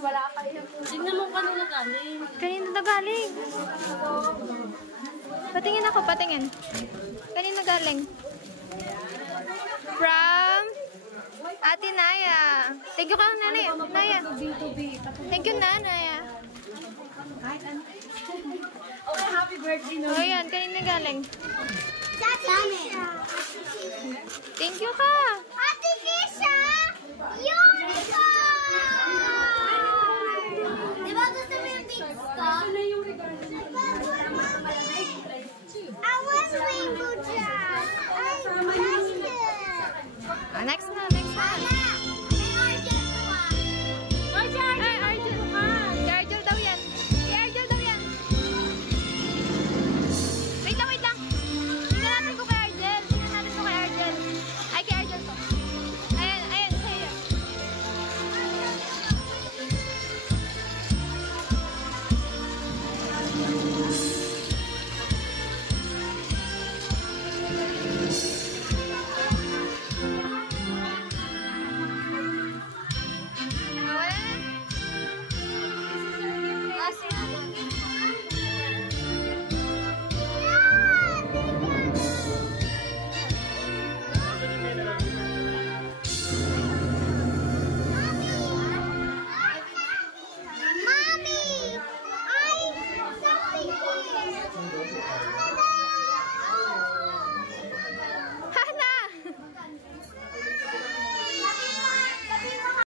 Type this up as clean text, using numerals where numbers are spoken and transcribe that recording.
Wala kayo. Tingnan mo kanina galing. Kanina na galing. Patingin ako, patingin. Kanina galing. From Ate Naya. Thank you ka, Nanay. Naya. Thank you, Nanay. Okay, happy birthday, no? O yan, kanina galing. Dami. Thank you ka.